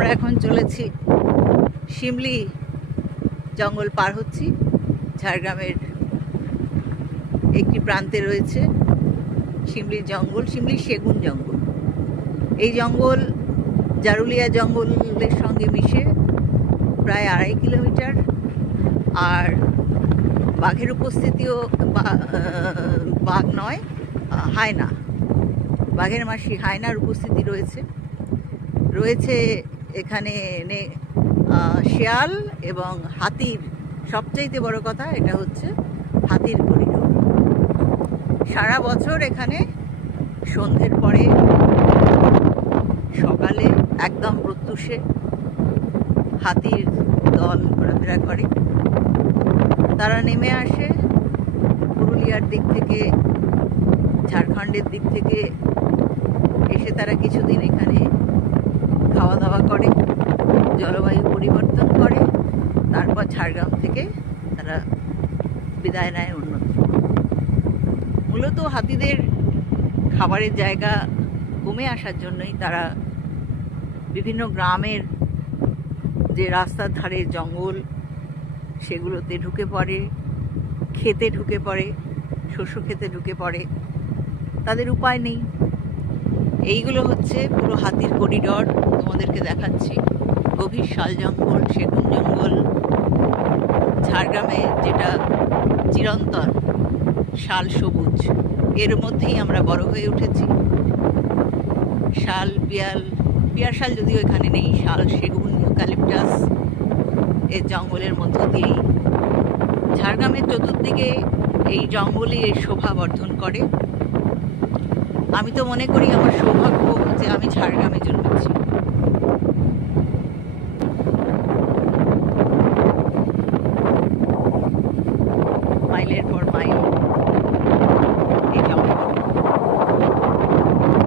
আমরা এখন চলেছি শিমলি জঙ্গল পার হচ্ছি। ঝাড়গ্রামের একটি প্রান্তে রয়েছে শিমলির জঙ্গল, শিমলির সেগুন জঙ্গল। এই জঙ্গল জারুলিয়া জঙ্গলের সঙ্গে মিশে প্রায় 2.5 কিলোমিটার। আর বাঘের উপস্থিতিও, বাঘ নয়, হায়না, বাঘের মাসি হায়নার উপস্থিতি রয়েছে এখানে। শিয়াল এবং হাতির, সবচাইতে বড় কথা এটা হচ্ছে হাতির করিডোর। সারা বছর এখানে সন্ধ্যের পরে, সকালে একদম প্রত্যুষে হাতির দল ঘোরাফেরা করে। তারা নেমে আসে পুরুলিয়ার দিক থেকে, ঝাড়খণ্ডের দিক থেকে এসে তারা কিছুদিন এখানে খাওয়া দাওয়া করে, জলবায়ু পরিবর্তন করে, তারপর ঝাড়গ্রাম থেকে তারা বিদায় নেয় অন্যত্র। মূলত হাতিদের খাবারের জায়গা কমে আসার জন্যই তারা বিভিন্ন গ্রামের যে রাস্তার ধারে জঙ্গল সেগুলোতে ঢুকে পড়ে, খেতে ঢুকে পড়ে, শস্য খেতে ঢুকে পড়ে। তাদের উপায় নেই। এইগুলো হচ্ছে পুরো হাতির করিডর। তোমাদেরকে দেখাচ্ছি গভীর শাল জঙ্গল, সেগুন জঙ্গল। ঝাড়গ্রামে যেটা চিরন্তন শাল সবুজ, এর মধ্যেই আমরা বড় হয়ে উঠেছি। শাল, পিয়ার শাল যদিও এখানে নেই, শাল, সেগুন, ইউক্যালিপটাস এর জঙ্গলের মধ্য দিয়েই ঝাড়গ্রামের চতুর্দিকে এই জঙ্গলই এর শোভা বর্ধন করে। আমি তো মনে করি আমার সৌভাগ্য যে আমি ঝাড়গ্রামে জন্মেছি। মাইলের পর মাইল